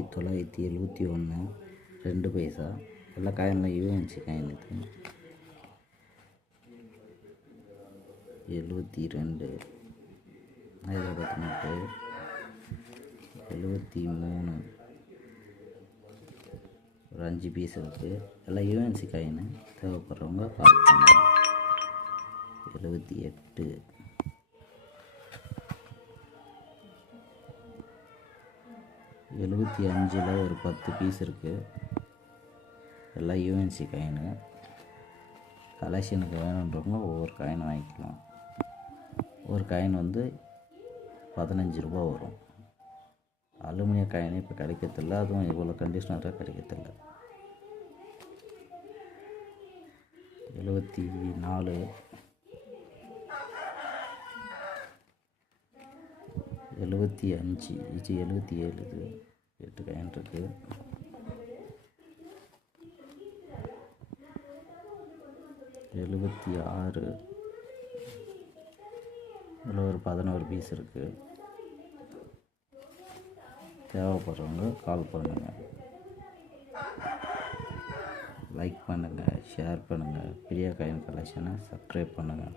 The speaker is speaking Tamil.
1971 2 பைசா. எல்லா காயின்லாம் யூஎன்சி காயின் இது. 72 ஹைதராபாத் நோட்டு. 73 ஒரு 5 பீஸ் இருக்குது. எல்லாம் யூஎன்சி காயின். தேவைப்படுறவங்க கால் பண்ணுங்க. 78 75 ஒரு 10 பீஸ் இருக்குது. எல்லாம் யூஎன்சி காயின். கலெக்ஷனுக்கு வேணுன்றவங்க ஒவ்வொரு காயின் வாங்கிக்கலாம். ஒரு காயின் 15 ரூபா வரும். அலுமினிய காயின் இப்போ கிடைக்கிறதில்ல, அதுவும் இவ்வளோ கண்டிஷனராக கிடைக்கிறதில்ல. 74 75 இது 77 இது 8 காயின் இருக்குது. 76 இதில் ஒரு 11 பீஸ் இருக்குது. தேவைப்படுறவங்க கால் பண்ணுங்கள். லைக் பண்ணுங்கள், ஷேர் பண்ணுங்கள். பிரியா காயின் கலெக்ஷனை சப்ஸ்கிரைப் பண்ணுங்கள்.